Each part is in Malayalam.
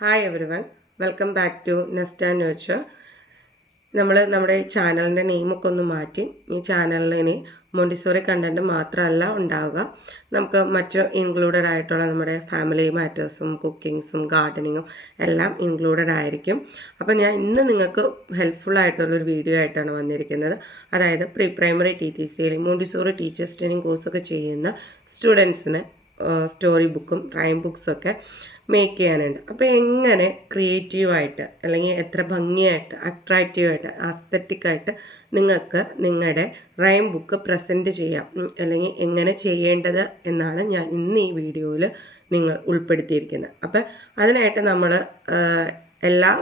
Hi everyone, welcome back to nest and nature. നമ്മുടെ ചാനലിൻ്റെ നെയിമൊക്കെ ഒന്ന് മാറ്റി. ഈ ചാനലിൽ ഇനി മോണ്ടിസോറി കണ്ടൻറ്റ് മാത്രമല്ല ഉണ്ടാവുക, നമുക്ക് മറ്റ് ഇൻക്ലൂഡഡ് ആയിട്ടുള്ള നമ്മുടെ ഫാമിലി മാറ്റേഴ്സും കുക്കിങ്സും ഗാർഡനിങ്ങും എല്ലാം ഇൻക്ലൂഡഡ് ആയിരിക്കും. അപ്പോൾ ഞാൻ ഇന്ന് നിങ്ങൾക്ക് ഹെൽപ്ഫുൾ ആയിട്ടുള്ളൊരു വീഡിയോ ആയിട്ടാണ് വന്നിരിക്കുന്നത്. അതായത് പ്രീ പ്രൈമറി TTCയിൽ മോണ്ടിസോറി ടീച്ചേഴ്സ് ട്രെയിനിങ് കോഴ്സൊക്കെ ചെയ്യുന്ന സ്റ്റുഡൻസിന് സ്റ്റോറി ബുക്കും റൈം ബുക്സൊക്കെ മേക്ക് ചെയ്യാനുണ്ട്. അപ്പോൾ എങ്ങനെ ക്രിയേറ്റീവായിട്ട് അല്ലെങ്കിൽ എത്ര ഭംഗിയായിട്ട് അട്രാക്റ്റീവായിട്ട് ആസ്തറ്റിക്കായിട്ട് നിങ്ങൾക്ക് നിങ്ങളുടെ റൈം ബുക്ക് പ്രസൻറ്റ് ചെയ്യാം, അല്ലെങ്കിൽ എങ്ങനെ ചെയ്യേണ്ടത് എന്നാണ് ഞാൻ ഇന്ന് ഈ വീഡിയോയിൽ നിങ്ങൾ ഉൾപ്പെടുത്തിയിരിക്കുന്നത്. അപ്പോൾ അതിനായിട്ട് നമ്മൾ എല്ലാ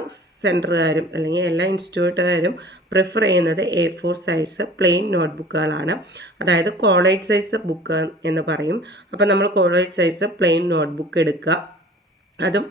സെൻറ്ററുകാരും അല്ലെങ്കിൽ എല്ലാ ഇൻസ്റ്റിറ്റ്യൂട്ടുകാരും പ്രിഫർ ചെയ്യുന്നത് A4 സൈസ് പ്ലെയിൻ നോട്ട്ബുക്കുകളാണ്. അതായത് കോളേജ് സൈസ് ബുക്ക് എന്ന് പറയും. അപ്പോൾ നമ്മൾ കോളേജ് സൈസ് പ്ലെയിൻ നോട്ട്ബുക്ക് എടുക്കുക. അതും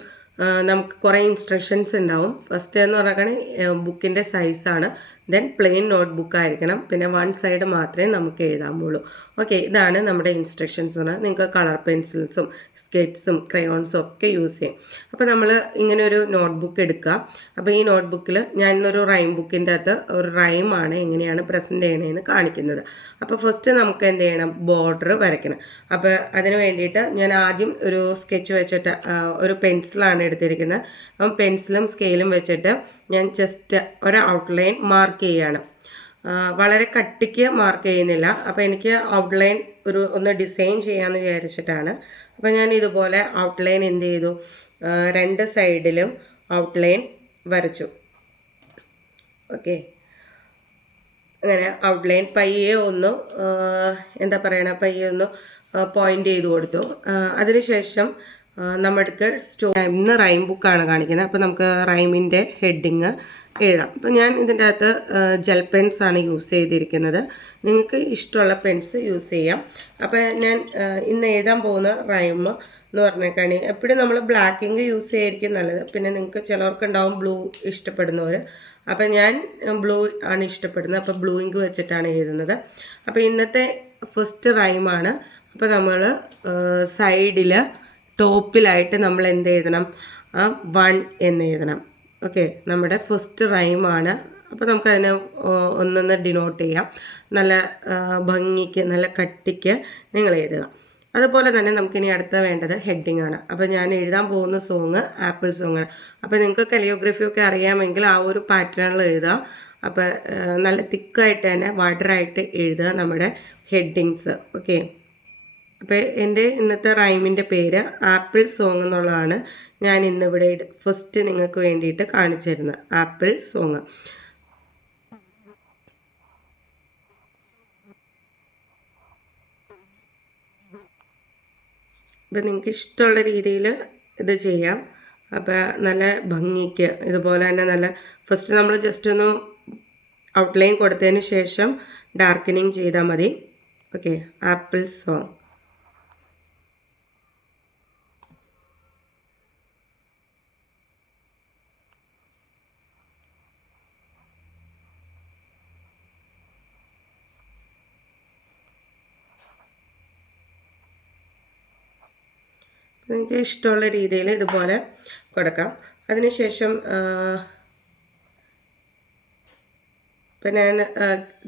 നമുക്ക് കുറേ ഇൻസ്ട്രക്ഷൻസ് ഉണ്ടാവും. ഫസ്റ്റ് എന്ന് പറയുകയാണെങ്കിൽ ബുക്കിൻ്റെ സൈസാണ്, ദെൻ പ്ലെയിൻ നോട്ട്ബുക്ക് ആയിരിക്കണം, പിന്നെ വൺ സൈഡ് മാത്രമേ നമുക്ക് എഴുതാമുള്ളൂ. ഓക്കെ, ഇതാണ് നമ്മുടെ ഇൻസ്ട്രക്ഷൻസ്. നിങ്ങൾക്ക് കളർ പെൻസിൽസും സ്കെറ്റ്സും ക്രയോൺസും ഒക്കെ യൂസ് ചെയ്യാം. അപ്പോൾ നമ്മൾ ഇങ്ങനെ ഒരു നോട്ട്ബുക്ക് എടുക്കുക. അപ്പോൾ ഈ നോട്ട്ബുക്കിൽ ഞാൻ ഇന്നൊരു റൈം ബുക്കിൻ്റെ അകത്ത് ഒരു റൈമാണ് എങ്ങനെയാണ് പ്രസൻറ്റ് ചെയ്യണമെന്ന് കാണിക്കുന്നത്. അപ്പോൾ ഫസ്റ്റ് നമുക്ക് എന്ത് ചെയ്യണം, ബോർഡർ വരയ്ക്കണം. അപ്പോൾ അതിന് വേണ്ടിയിട്ട് ഞാൻ ആദ്യം ഒരു സ്കെച്ച് വെച്ചിട്ട് ഒരു പെൻസിലാണ് എടുത്തിരിക്കുന്നത്. അപ്പം പെൻസിലും സ്കെയിലും വെച്ചിട്ട് ഞാൻ ജസ്റ്റ് ഒരു ഔട്ട്ലൈൻ മാർക്ക് ചെയ്യുകയാണ്. വളരെ കട്ടിക്ക് മാർക്ക് ചെയ്യുന്നില്ല. അപ്പോൾ എനിക്ക് ഔട്ട്ലൈൻ ഒന്ന് ഡിസൈൻ ചെയ്യാമെന്ന് വിചാരിച്ചിട്ടാണ്. അപ്പോൾ ഞാൻ ഇതുപോലെ ഔട്ട്ലൈൻ എന്ത് ചെയ്തു, രണ്ട് സൈഡിലും ഔട്ട്ലൈൻ വരച്ചു. ഓക്കെ, അങ്ങനെ ഔട്ട്ലൈൻ പയ്യെ ഒന്ന് പയ്യെ ഒന്ന് പോയിൻ്റ് ചെയ്ത് കൊടുത്തു. അതിനുശേഷം നമ്മൾക്ക് ഇന്ന് റൈം ബുക്കാണ് കാണിക്കുന്നത്. അപ്പോൾ നമുക്ക് റൈമിൻ്റെ ഹെഡിങ് എഴുതാം. അപ്പോൾ ഞാൻ ഇതിൻ്റെ അകത്ത് ജെൽ പെൻസാണ് യൂസ് ചെയ്തിരിക്കുന്നത്. നിങ്ങൾക്ക് ഇഷ്ടമുള്ള പെൻസ് യൂസ് ചെയ്യാം. അപ്പോൾ ഞാൻ ഇന്ന് എഴുതാൻ പോകുന്ന റൈം എന്ന് പറഞ്ഞേക്കാണ്, എപ്പോഴും നമ്മൾ ബ്ലാക്ക് ഇങ്ക് യൂസ് ചെയ്യായിരിക്കും നല്ലത്. പിന്നെ നിങ്ങൾക്ക് ചിലവർക്കുണ്ടാവും ബ്ലൂ ഇഷ്ടപ്പെടുന്നവർ. അപ്പോൾ ഞാൻ ബ്ലൂ ആണ് ഇഷ്ടപ്പെടുന്നത്. അപ്പോൾ ബ്ലൂ ഇങ്ക് വെച്ചിട്ടാണ് എഴുതുന്നത്. അപ്പോൾ ഇന്നത്തെ ഫസ്റ്റ് റൈമാണ്. അപ്പോൾ നമ്മൾ സൈഡിൽ ടോപ്പിലായിട്ട് നമ്മൾ എന്ത് എഴുതണം, 1 എന്ന് എഴുതണം. ഓക്കെ, നമ്മുടെ ഫസ്റ്റ് റൈമാണ്. അപ്പോൾ നമുക്കതിനെ ഒന്നൊന്ന് ഡിനോട്ട് ചെയ്യാം. നല്ല ഭംഗിക്ക് നല്ല കട്ടിക്ക് നിങ്ങൾ എഴുതുക. അതുപോലെ തന്നെ നമുക്കിനി അടുത്ത വേണ്ടത് ഹെഡിങ് ആണ്. അപ്പോൾ ഞാൻ എഴുതാൻ പോകുന്ന സോങ് ആപ്പിൾ സോങ്ങാണ്. അപ്പോൾ നിങ്ങൾക്ക് കലിയോഗ്രഫി ഒക്കെ അറിയാമെങ്കിൽ ആ ഒരു പാറ്റേണിൽ എഴുതുക. അപ്പോൾ നല്ല തിക്കായിട്ട് തന്നെ വാട്ടറായിട്ട് എഴുതുക നമ്മുടെ ഹെഡിങ്സ്. ഓക്കെ, അപ്പോൾ എൻ്റെ ഇന്നത്തെ റൈമിൻ്റെ പേര് ആപ്പിൾ സോങ് എന്നുള്ളതാണ്. ഞാൻ ഇന്നിവിടെ ഫസ്റ്റ് നിങ്ങൾക്ക് വേണ്ടിയിട്ട് കാണിച്ചു തരുന്നത് ആപ്പിൾ സോങ്. അപ്പോൾ നിങ്ങൾക്ക് ഇഷ്ടമുള്ള രീതിയിൽ ഇത് ചെയ്യാം. അപ്പോൾ നല്ല ഭംഗിക്ക് ഇതുപോലെ തന്നെ നല്ല ഫസ്റ്റ് നമ്മൾ ജസ്റ്റ് ഒന്ന് ഔട്ട്ലൈൻ കൊടുത്തതിന് ശേഷം ഡാർക്കനിങ് ചെയ്താൽ മതി. Okay, apple song. നിങ്ങൾക്ക് ഇഷ്ടമുള്ള രീതിയിൽ ഇതുപോലെ കൊടുക്കാം. അതിനുശേഷം ഇപ്പം ഞാൻ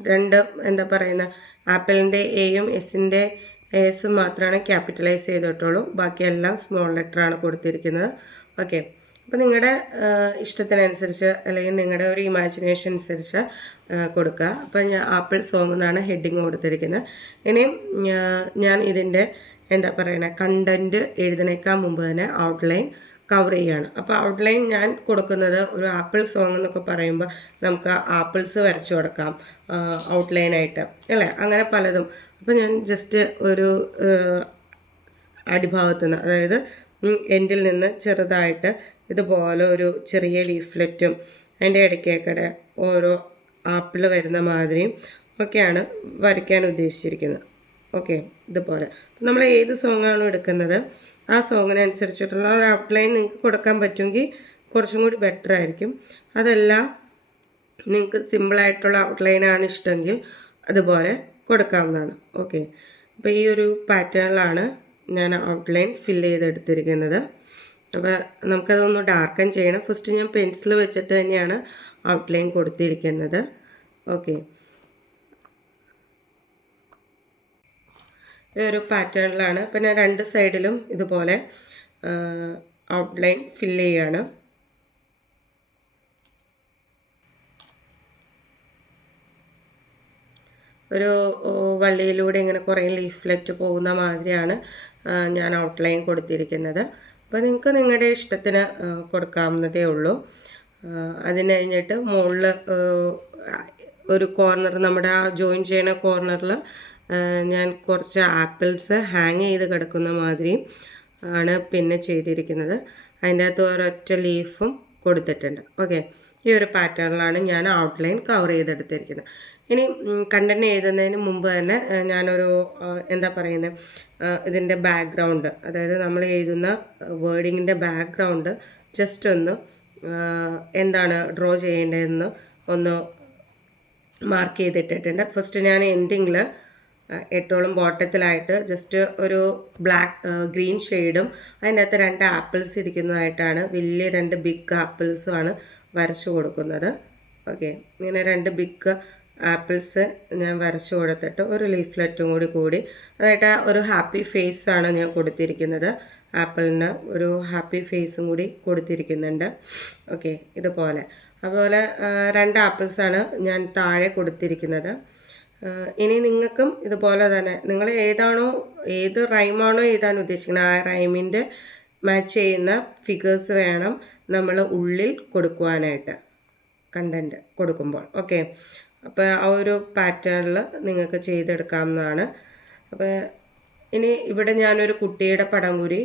രണ്ട് ആപ്പിളിൻ്റെ എയും എസിൻ്റെ എസും മാത്രമാണ് ക്യാപിറ്റലൈസ് ചെയ്തിട്ടുള്ളൂ. ബാക്കിയെല്ലാം സ്മോൾ ലെറ്ററാണ് കൊടുത്തിരിക്കുന്നത്. ഓക്കെ, അപ്പോൾ നിങ്ങളുടെ ഇഷ്ടത്തിനനുസരിച്ച് അല്ലെങ്കിൽ നിങ്ങളുടെ ഒരു ഇമാജിനേഷൻ അനുസരിച്ച് കൊടുക്കുക. അപ്പോൾ ഞാൻ ആപ്പിൾ സോങ് എന്നാണ് ഹെഡിങ് കൊടുത്തിരിക്കുന്നത്. ഇനിയും ഞാൻ ഇതിൻ്റെ കണ്ടൻറ്റ് എഴുതുന്നേക്കാൾ മുമ്പ് തന്നെ ഔട്ട്ലൈൻ കവർ ചെയ്യുകയാണ്. അപ്പോൾ ഔട്ട്ലൈൻ ഞാൻ കൊടുക്കുന്നത് ഒരു ആപ്പിൾ സോങ് എന്നൊക്കെ പറയുമ്പോൾ നമുക്ക് ആപ്പിൾസ് വരച്ചു കൊടുക്കാം ഔട്ട്ലൈനായിട്ട്, അല്ലേ, അങ്ങനെ പലതും. അപ്പോൾ ഞാൻ ജസ്റ്റ് ഒരു അടിഭാഗത്തു നിന്ന്, അതായത് എൻഡിൽ നിന്ന് ചെറുതായിട്ട് ഇതുപോലെ ഒരു ചെറിയ ലീഫ്ലെറ്റും അതിൻ്റെ ഇടയ്ക്കേക്കടെ ഓരോ ആപ്പിൾ വരുന്ന മാതിരിയും ഒക്കെയാണ് വരയ്ക്കാൻ ഉദ്ദേശിച്ചിരിക്കുന്നത്. ഓക്കെ, ഇതുപോലെ നമ്മൾ ഏത് സോങ്ങാണോ എടുക്കുന്നത് ആ സോങ്ങിനനുസരിച്ചിട്ടുള്ള ഒരു ഔട്ട്ലൈൻ നിങ്ങൾക്ക് കൊടുക്കാൻ പറ്റുമെങ്കിൽ കുറച്ചും കൂടി ബെറ്റർ ആയിരിക്കും. അതല്ല നിങ്ങൾക്ക് സിമ്പിളായിട്ടുള്ള ഔട്ട്ലൈനാണ് ഇഷ്ടമെങ്കിൽ അതുപോലെ കൊടുക്കാവുന്നതാണ്. ഓക്കെ, അപ്പോൾ ഈ ഒരു പാറ്റേണിലാണ് ഞാൻ ഔട്ട്ലൈൻ ഫില്ല് ചെയ്തെടുത്തിരിക്കുന്നത്. അപ്പോൾ നമുക്കതൊന്ന് ഡാർക്കൻ ചെയ്യണം. ഫസ്റ്റ് ഞാൻ പെൻസിൽ വെച്ചിട്ട് തന്നെയാണ് ഔട്ട്ലൈൻ കൊടുത്തിരിക്കുന്നത്. ഓക്കെ, ഈ ഒരു പാറ്റേണിലാണ്. അപ്പോൾ ഞാൻ 2 സൈഡിലും ഇതുപോലെ ഔട്ട്ലൈൻ ഫില്ല് ചെയ്യാണ്. ഒരു വള്ളിയിലൂടെ ഇങ്ങനെ കുറേ ലീഫ്ലെറ്റ് പോകുന്ന മാതിരിയാണ് ഞാൻ ഔട്ട്ലൈൻ കൊടുത്തിരിക്കുന്നത്. അപ്പോൾ നിങ്ങൾക്ക് നിങ്ങളുടെ ഇഷ്ടത്തിന് കൊടുക്കാവുന്നതേ ഉള്ളൂ. അതിന് കഴിഞ്ഞിട്ട് മുകളിൽ ഒരു കോർണർ, നമ്മുടെ ആ ജോയിൻ ചെയ്യുന്ന കോർണറിൽ ഞാൻ കുറച്ച് ആപ്പിൾസ് ഹാങ് ചെയ്ത് കിടക്കുന്ന മാതിരി ആണ് പിന്നെ ചെയ്തിരിക്കുന്നത്. അതിൻ്റെ അകത്ത് ഒരൊറ്റ ലീഫും കൊടുത്തിട്ടുണ്ട്. ഓക്കെ, ഈ ഒരു പാറ്റേണിലാണ് ഞാൻ ഔട്ട്ലൈൻ കവർ ചെയ്തെടുത്തിരിക്കുന്നത്. ഇനി കണ്ടന്റ് എഴുതുന്നതിന് മുമ്പ് തന്നെ ഞാനൊരു എന്താ പറയുന്നത്, ഇതിൻ്റെ ബാക്ക്ഗ്രൗണ്ട്, അതായത് നമ്മൾ എഴുതുന്ന വേർഡിങ്ങിൻ്റെ ബാക്ക്ഗ്രൗണ്ട് ജസ്റ്റ് ഒന്ന് എന്താണ് ഡ്രോ ചെയ്യേണ്ടതെന്ന് ഒന്ന് മാർക്ക് ചെയ്തിട്ടിട്ടുണ്ട്. ഫസ്റ്റ് ഞാൻ എൻഡിങ്ങിൽ 8ഓളം ബോട്ടത്തിലായിട്ട് ജസ്റ്റ് ഒരു ഗ്രീൻ ഷെയ്ഡും അതിൻ്റെ അകത്ത് 2 ആപ്പിൾസ് ഇരിക്കുന്നതായിട്ടാണ്, വലിയ 2 ബിഗ് ആപ്പിൾസുമാണ് വരച്ചു കൊടുക്കുന്നത്. ഓക്കെ, ഇങ്ങനെ 2 ബിഗ് ആപ്പിൾസ് ഞാൻ വരച്ചു കൊടുത്തിട്ട് ഒരു ലീഫ്ലെറ്റും കൂടി അതായിട്ട് ഒരു ഹാപ്പി ഫേസ് ആണ് ഞാൻ കൊടുത്തിരിക്കുന്നത്. ആപ്പിളിന് ഒരു ഹാപ്പി ഫേസും കൂടി കൊടുത്തിരിക്കുന്നുണ്ട്. ഓക്കെ, ഇതുപോലെ അതുപോലെ 2 ആപ്പിൾസാണ് ഞാൻ താഴെ കൊടുത്തിരിക്കുന്നത്. ഇനി നിങ്ങൾക്കും ഇതുപോലെ തന്നെ നിങ്ങൾ ഏത് റൈമാണോ എഴുതാൻ ഉദ്ദേശിക്കുന്നത് ആ റൈമിൻ്റെ മാച്ച് ചെയ്യുന്ന ഫിഗേഴ്സ് വേണം നമ്മൾ ഉള്ളിൽ കൊടുക്കുവാനായിട്ട് കണ്ടൻറ്റ് കൊടുക്കുമ്പോൾ. ഓക്കെ, അപ്പോൾ ആ ഒരു പാറ്റേണിൽ നിങ്ങൾക്ക് ചെയ്തെടുക്കാവുന്നതാണ്. അപ്പോൾ ഇനി ഇവിടെ ഞാനൊരു കുട്ടിയുടെ പടം കൂടി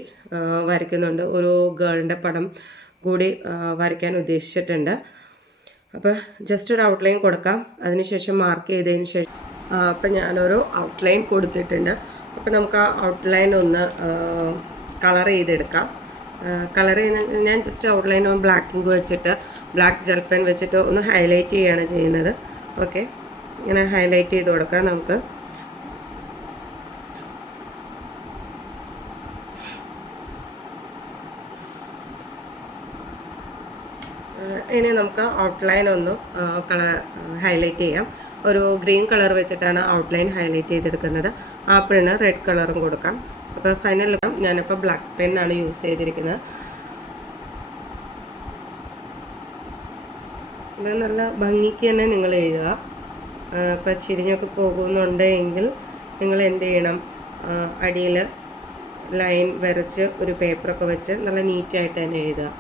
വരയ്ക്കുന്നുണ്ട്, ഒരു ഗേളിൻ്റെ പടം കൂടി വരയ്ക്കാൻ ഉദ്ദേശിച്ചിട്ടുണ്ട്. അപ്പോൾ ജസ്റ്റ് ഒരു ഔട്ട്ലൈൻ കൊടുക്കാം, അതിനുശേഷം മാർക്ക് ചെയ്തതിന് ശേഷം അപ്പോൾ ഞാനൊരു ഔട്ട്ലൈൻ കൊടുത്തിട്ടുണ്ട്. അപ്പോൾ നമുക്ക് ആ ഔട്ട്ലൈൻ ഒന്ന് കളർ ചെയ്തെടുക്കാം. കളർ ചെയ്യുന്ന ഞാൻ ജസ്റ്റ് ഔട്ട്ലൈൻ ബ്ലാക്ക് ഇങ്ക് വെച്ചിട്ട് ബ്ലാക്ക് ജെൽ പെൻ വെച്ചിട്ട് ഒന്ന് ഹൈലൈറ്റ് ചെയ്യുകയാണ് ചെയ്യുന്നത്. ഓക്കെ, ഇങ്ങനെ ഹൈലൈറ്റ് ചെയ്ത് കൊടുക്കാം നമുക്ക്. ഇനി നമുക്ക് ഔട്ട്ലൈൻ ഒന്ന് ഹൈലൈറ്റ് ചെയ്യാം. ഒരു ഗ്രീൻ കളർ വെച്ചിട്ടാണ് ഔട്ട്ലൈൻ ഹൈലൈറ്റ് ചെയ്തെടുക്കുന്നത്. ആപ്പിളിന് റെഡ് കളറും കൊടുക്കാം. അപ്പോൾ ഫൈനൽ ഞാനിപ്പോൾ ബ്ലാക്ക് പെന്നാണ് യൂസ് ചെയ്തിരിക്കുന്നത്. ഇത് നല്ല ഭംഗിക്ക് തന്നെ നിങ്ങൾ എഴുതുക. ഇപ്പോൾ ചിരിഞ്ഞൊക്കെ പോകുന്നുണ്ടെങ്കിൽ നിങ്ങൾ എന്ത് ചെയ്യണം, അടിയിൽ ലൈൻ വരച്ച് ഒരു പേപ്പറൊക്കെ വെച്ച് നല്ല നീറ്റായിട്ട് തന്നെ എഴുതുക.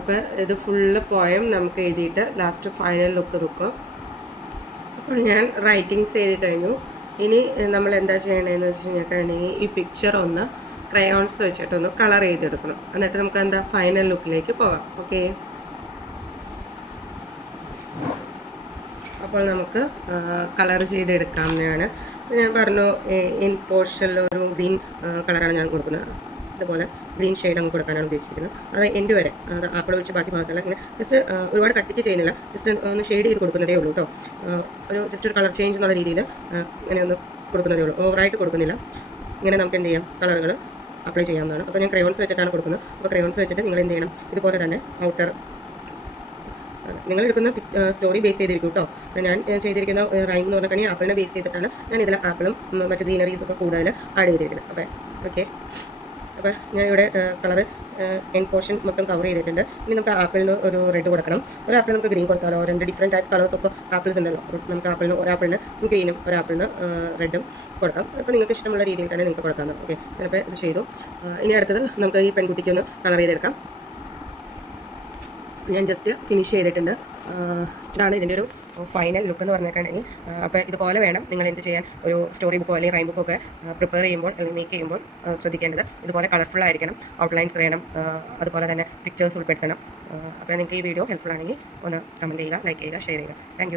അപ്പോൾ ഇത് ഫുള്ള് പോയം നമുക്ക് എഴുതിയിട്ട് ലാസ്റ്റ് ഫൈനൽ ലുക്ക് നോക്കും. അപ്പോൾ ഞാൻ റൈറ്റിങ്സ് എഴുതി കഴിഞ്ഞു. ഇനി നമ്മൾ എന്താ ചെയ്യണമെന്ന് വെച്ച് കഴിഞ്ഞിട്ടുണ്ടെങ്കിൽ ഈ പിക്ചർ ഒന്ന് ക്രയോൺസ് വെച്ചിട്ടൊന്ന് കളർ ചെയ്തെടുക്കണം. എന്നിട്ട് നമുക്ക് എന്താ ഫൈനൽ ലുക്കിലേക്ക് പോകാം. ഓക്കെ, അപ്പോൾ നമുക്ക് കളർ ചെയ്തെടുക്കാവുന്നതാണ്. ഞാൻ പറഞ്ഞു ഇൻ പോർഷനിൽ ഒരു ഗ്രീൻ കളറാണ് ഞാൻ കൊടുക്കുന്നത്. ഇതുപോലെ ഗ്രീൻ ഷെയ്ഡ് അങ്ങ് കൊടുക്കാനാണ് ഉദ്ദേശിക്കുന്നത്. അത് എൻഡ് വരെ, അത് ആപ്പിൾ വെച്ച് ബാക്കി ഭാഗത്തല്ല, ഇങ്ങനെ ജസ്റ്റ് ഒരുപാട് കട്ടിക്ക് ചെയ്യുന്നില്ല, ജസ്റ്റ് ഒന്ന് ഷെയ്ഡ് ചെയ്ത് കൊടുക്കുന്നതേ ഉള്ളൂ കേട്ടോ. ഒരു ജസ്റ്റ് ഒരു കളർ ചേഞ്ച് എന്നുള്ള രീതിയിൽ ഇങ്ങനെ ഒന്ന് കൊടുക്കുന്നതേ ഉള്ളൂ, ഓവറായിട്ട് കൊടുക്കുന്നില്ല. ഇങ്ങനെ നമുക്ക് എന്ത് ചെയ്യാം, കളറുകൾ അപ്ലൈ ചെയ്യാവുന്നതാണ്. അപ്പോൾ ഞാൻ ക്രയോൺസ് വെച്ചിട്ടാണ് കൊടുക്കുന്നത്. അപ്പോൾ ക്രയോൺസ് വെച്ചിട്ട് നിങ്ങൾ എന്ത് ചെയ്യണം, ഇതുപോലെ തന്നെ ഔട്ടർ നിങ്ങൾ എടുക്കുന്ന സ്റ്റോറി ബേസ് ചെയ്തിരിക്കും കേട്ടോ. ഞാൻ ചെയ്തിരിക്കുന്ന റൈം എന്ന് പറഞ്ഞിട്ടുണ്ടെങ്കിൽ ആപ്പിളിനെ ബേസ് ചെയ്തിട്ടാണ് ഞാൻ ഇതിൽ ആപ്പിളും മറ്റ് ഗ്രീനറീസൊക്കെ കൂടുതൽ ആഡ് ചെയ്തിരിക്കുന്നത്. അപ്പോൾ ഓക്കെ, അപ്പോൾ ഞാൻ ഇവിടെ കളർ എൻഡ് പോർഷൻ മൊത്തം കവർ ചെയ്തിട്ടുണ്ട്. ഇനി നമുക്ക് ആപ്പിളിന് ഒരു റെഡ് കൊടുക്കണം. ഒരു ആപ്പിൾ നമുക്ക് ഗ്രീൻ കൊടുത്താലോ, 2 ഡിഫറെൻറ്റ് ടൈപ്പ് കളേഴ്സ് ഒക്കെ ആപ്പിൾസ് ഉണ്ടല്ലോ. നമുക്ക് ഒരാപ്പിളിന് ഗ്രീനും ഒരാപ്പിളിന് റെഡും കൊടുക്കാം. അപ്പോൾ നിങ്ങൾക്ക് ഇഷ്ടമുള്ള രീതിയിൽ തന്നെ നിങ്ങൾക്ക് കൊടുക്കാം. ഓക്കെ, ഞാനിപ്പോൾ ഇത് ചെയ്തു. ഇനി അടുത്തത് നമുക്ക് ഈ പെൺകുട്ടിക്ക് ഒന്ന് കളർ ചെയ്തെടുക്കാം. ഞാൻ ജസ്റ്റ് ഫിനിഷ് ചെയ്തിട്ടുണ്ട്. ഇതാണ് ഇതിൻ്റെ ഒരു ഫൈനൽ ലുക്ക് എന്ന് പറഞ്ഞിട്ടുണ്ടെങ്കിൽ. അപ്പോൾ ഇതുപോലെ വേണം നിങ്ങൾ എന്ത് ചെയ്യാൻ, ഒരു സ്റ്റോറി ബുക്കോ അല്ലെങ്കിൽ റൈം ബുക്കൊക്കെ പ്രിപ്പയർ ചെയ്യുമ്പോൾ അല്ലെങ്കിൽ മേക്ക് ചെയ്യുമ്പോൾ ശ്രദ്ധിക്കേണ്ടത്. ഇതുപോലെ കളർഫുൾ ആയിരിക്കണം, ഔട്ട്ലൈൻസ് വേണം, അതുപോലെ തന്നെ പിക്ചേഴ്സ് ഉൾപ്പെടുത്തണം. അപ്പോൾ നിങ്ങൾക്ക് ഈ വീഡിയോ ഹെൽപ്ഫുൾ ആണെങ്കിൽ ഒന്ന് കമൻറ്റ് ചെയ്യുക, ലൈക്ക് ചെയ്യുക, ഷെയർ ചെയ്യുക. താങ്ക്